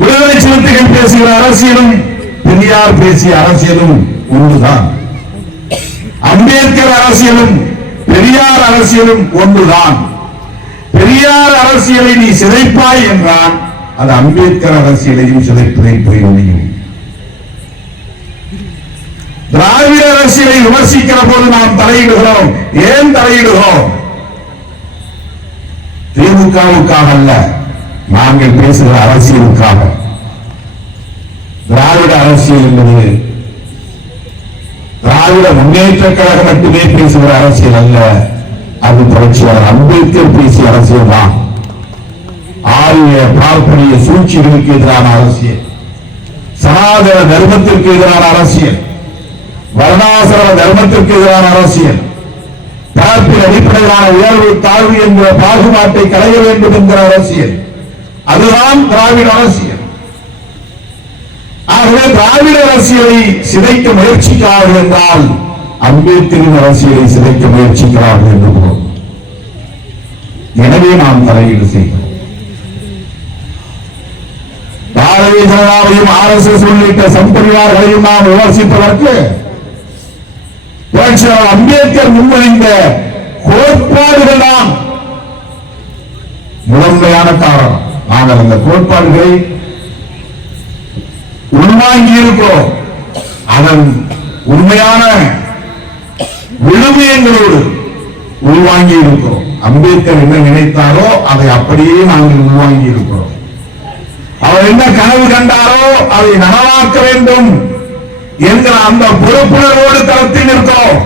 விடுதலை சிறுத்தைகள் பேசுகிற அரசியலும் பெரியார் பேசிய அரசியலும் ஒன்றுதான். அம்பேத்கர் அரசியலும் பெரியார் அரசியலும் ஒன்றுதான். பெரியார் அரசியலை நீ சிதைப்பாய் என்றால் அது அம்பேத்கர் அரசியலையும் சிதைப்பதை போய் முடியும். திராவிட அரசியலை விமர்சிக்கிற போது நாம் தலையிடுகிறோம். ஏன் தலையிடுகிறோம்? திமுகவுக்காக அல்ல, நாங்கள் பேசுகிற அரசியலுக்காக. திராவிட அரசியல் என்பது திராவிட முன்னேற்ற கழகம் மட்டுமே பேசுகிற அரசியல் அல்ல, அது புரட்சியாளர் அம்பேத்கர் பேசிய அரசியல் தான். ஆரிய பார்ப்பனிய சூழ்ச்சிகளுக்கு எதிரான அரசியல், சனாதன தர்மத்திற்கு எதிரான அரசியல், வர்ணாசிரம தர்மத்திற்கு எதிரான அரசியல், தரப்பின் அடிப்படையிலான உயர்வு தாழ்வு என்ற பாகுபாட்டை களைய வேண்டும் என்கிற அரசியல், அதுதான் திராவிட அரசியல். ஆகவே திராவிட அரசியலை சிதைக்க முயற்சிக்கிறார்கள் என்றால் அம்பேத்கரின் அரசியலை சிதைக்க முயற்சிக்கிறார்கள் என்று பொருள். எனவே நாம் தலையீடு செய்கிறோம். பாரதிய ஜனதாவையும் RSS உள்ளிட்ட சம்பரிவார்களையும் நாம் விமர்சிப்பதற்கு அம்பேத்கர் முன்மொழிந்த கோட்பாடுகள் தான் முதன்மையான காரணம். நாங்கள் அந்த கோட்பாடுகளை உள்வாங்கி இருக்கிறோம். அதன் உண்மையான விழுமியங்களோடு உள்வாங்கி இருக்கிறோம். அம்பேத்கர் என்ன நினைத்தாரோ அதை அப்படியே நாங்கள் உள்வாங்கி இருக்கிறோம். அவர் என்ன கனவு கண்டாரோ அதை நனவாக்க வேண்டும் என்கிற அந்த பொறுப்புணர்வோடு தரத்தில் இருக்கிறோம்.